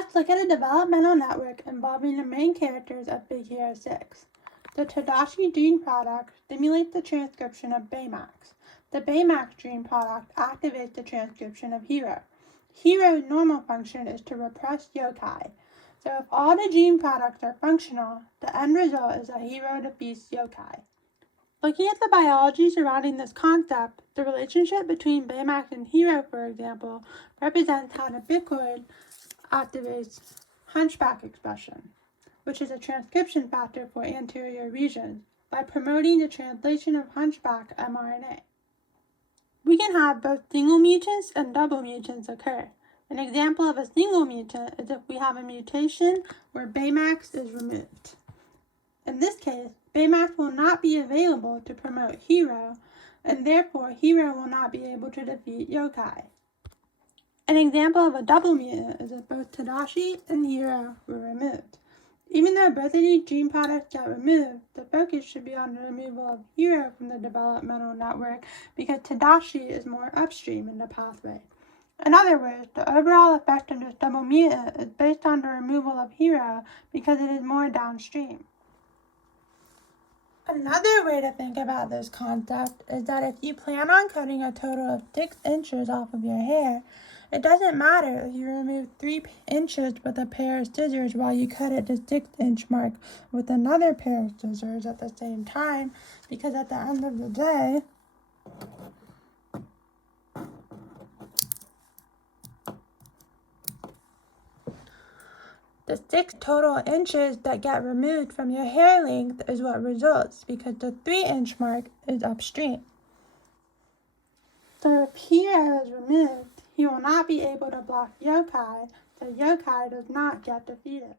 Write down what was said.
Let's look at a developmental network involving the main characters of Big Hero 6. The Tadashi gene product stimulates the transcription of Baymax. The Baymax gene product activates the transcription of Hero. Hero's normal function is to repress yokai. So if all the gene products are functional, the end result is that Hero defeats yokai. Looking at the biology surrounding this concept, the relationship between Baymax and Hero, for example, represents how the Bicoid activates hunchback expression, which is a transcription factor for anterior regions, by promoting the translation of hunchback mRNA. We can have both single mutants and double mutants occur. An example of a single mutant is if we have a mutation where Baymax is removed. In this case, Baymax will not be available to promote Hero, and therefore Hero will not be able to defeat yokai. An example of a double mutant is if both Tadashi and Hero were removed. Even though both of these gene products get removed, the focus should be on the removal of Hero from the developmental network because Tadashi is more upstream in the pathway. In other words, the overall effect of this double mutant is based on the removal of Hero because it is more downstream. Another way to think about this concept is that if you plan on cutting a total of 6 inches off of your hair, it doesn't matter if you remove 3 inches with a pair of scissors while you cut at the 6-inch mark with another pair of scissors at the same time, because at the end of the day, the 6 total inches that get removed from your hair length is what results, because the 3-inch mark is upstream. So if Hero is removed, he will not be able to block yokai, so yokai does not get defeated.